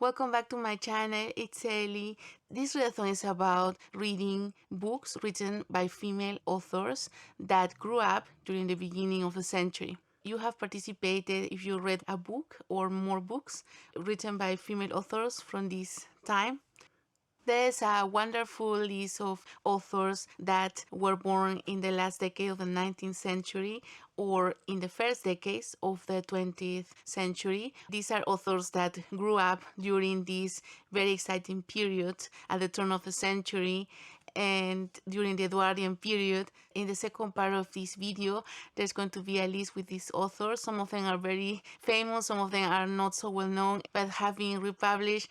Welcome back to my channel, it's Ellie. This readathon is about reading books written by female authors that grew up during the beginning of the century. You have participated if you read a book or more books written by female authors from this time. There's a wonderful list of authors that were born in the last decade of the 19th century or in the first decades of the 20th century. These are authors that grew up during this very exciting period at the turn of the century and during the Edwardian period. In the second part of this video, there's going to be a list with these authors. Some of them are very famous, some of them are not so well known, but have been republished.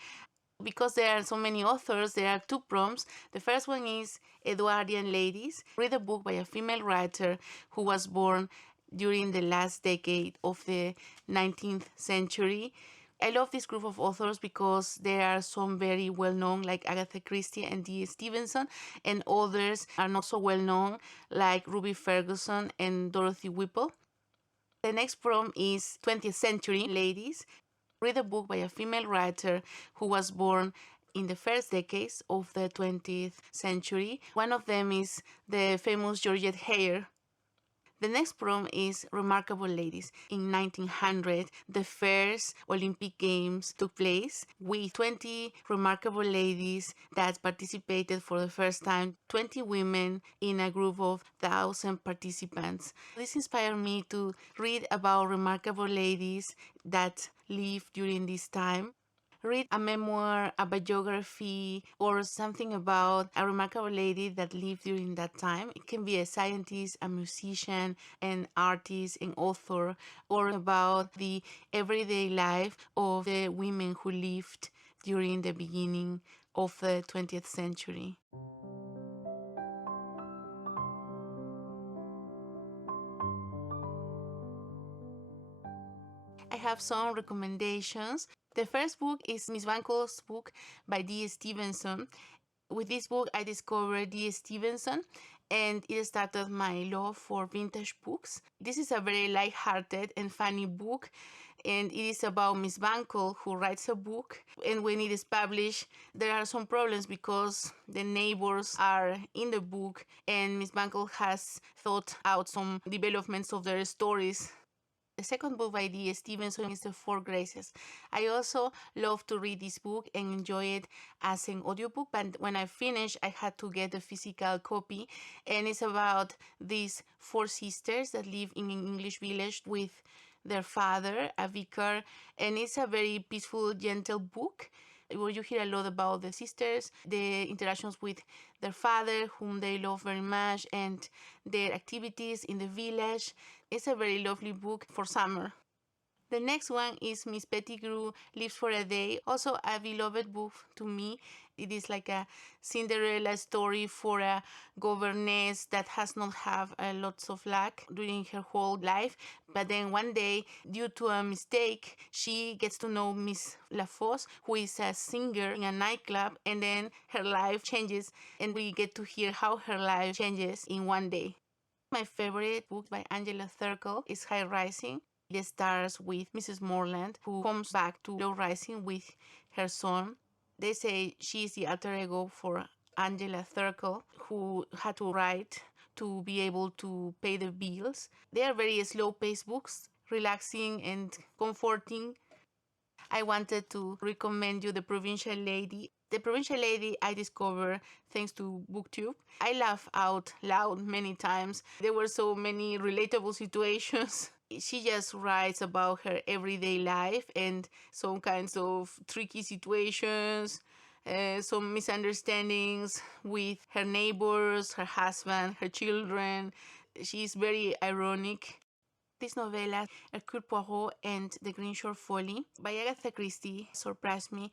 Because there are so many authors, there are two prompts. The first one is Edwardian Ladies. Read a book by a female writer who was born during the last decade of the 19th century. I love this group of authors because there are some very well known like Agatha Christie and Stevenson, and others are not so well known like Ruby Ferguson and Dorothy Whipple. The next prompt is 20th Century Ladies. Read a book by a female writer who was born in the first decades of the 20th century. One of them is the famous Georgette Heyer. The next prompt is Remarkable Ladies. In 1900, the first Olympic Games took place with 20 remarkable ladies that participated for the first time, 20 women in a group of 1,000 participants. This inspired me to read about remarkable ladies that lived during this time. Read a memoir, a biography, or something about a remarkable lady that lived during that time. It can be a scientist, a musician, an artist, an author, or about the everyday life of the women who lived during the beginning of the 20th century. I have some recommendations. The first book is Miss Bunkle's book by D. Stevenson. With this book, I discovered D. Stevenson, and it started my love for vintage books. This is a very light-hearted and funny book, and it is about Miss Bunkle who writes a book, and when it is published, there are some problems because the neighbors are in the book, and Miss Bunkle has thought out some developments of their stories. The second book by D. Stevenson is The Four Graces. I also love to read this book and enjoy it as an audiobook, but when I finished, I had to get a physical copy, and it's about these four sisters that live in an English village with their father, a vicar, and it's a very peaceful, gentle book where you hear a lot about the sisters, the interactions with their father, whom they love very much, and their activities in the village. It's a very lovely book for summer. The next one is Miss Pettigrew Lives for a Day, also a beloved book to me. It is like a Cinderella story for a governess that has not had lots of luck during her whole life. But then one day, due to a mistake, she gets to know Miss LaFosse, who is a singer in a nightclub, and then her life changes, and we get to hear how her life changes in one day. My favorite book by Angela Thirkell is High Rising. It starts with Mrs. Morland, who comes back to Low Rising with her son. They say she is the alter ego for Angela Thirkell, who had to write to be able to pay the bills. They are very slow-paced books, relaxing and comforting. I wanted to recommend you The Provincial Lady. The Provincial Lady I discovered thanks to BookTube. I laughed out loud many times. There were so many relatable situations. She just writes about her everyday life and some kinds of tricky situations, some misunderstandings with her neighbors, her husband, her children. She's very ironic. This novella, Hercule Poirot and the Greenshore Folly by Agatha Christie, surprised me.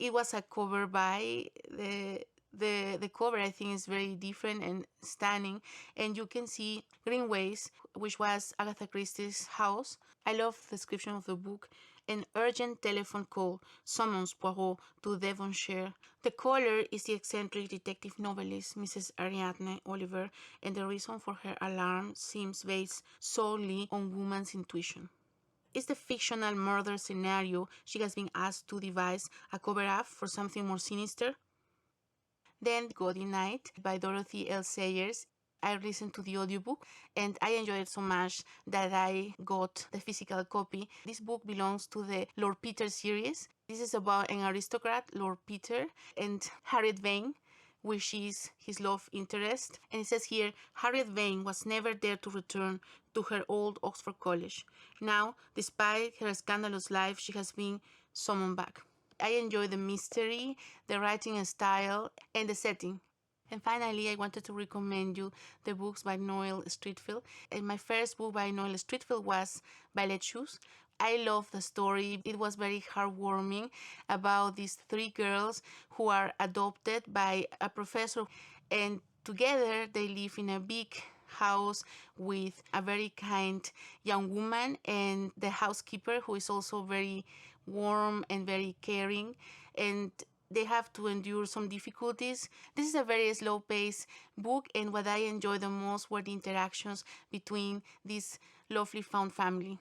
It was a cover by the cover, I think, is very different and stunning, and you can see Greenways, which was Agatha Christie's house. I love the description of the book. An urgent telephone call summons Poirot to Devonshire. The caller is the eccentric detective novelist Mrs. Ariadne Oliver, and the reason for her alarm seems based solely on woman's intuition. is the fictional murder scenario she has been asked to devise a cover-up for something more sinister. Then Gaudy Night by Dorothy L. Sayers. I listened to the audiobook and I enjoyed it so much that I got the physical copy. This book belongs to the Lord Peter series. This is about an aristocrat, Lord Peter, and Harriet Vane, which is his love interest. And it says here, Harriet Vane was never there to return to her old Oxford College. Now, despite her scandalous life, she has been summoned back. I enjoy the mystery, the writing style, and the setting. And finally, I wanted to recommend you the books by Noel Streatfeild. And my first book by Noel Streatfeild was Ballet Shoes. I love the story. It was very heartwarming about these three girls who are adopted by a professor, and together they live in a big house with a very kind young woman and the housekeeper, who is also very warm and very caring, and they have to endure some difficulties. This is a very slow-paced book, and what I enjoyed the most were the interactions between this lovely found family.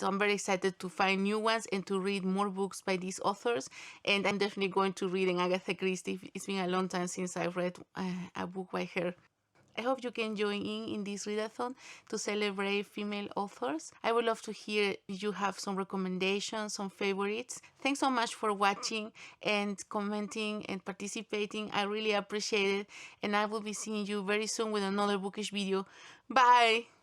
So I'm very excited to find new ones and to read more books by these authors. And I'm definitely going to read an Agatha Christie. It's been a long time since I've read a book by her. I hope you can join in this readathon to celebrate female authors. I would love to hear if you have some recommendations, some favorites. Thanks so much for watching and commenting and participating. I really appreciate it. And I will be seeing you very soon with another bookish video. Bye!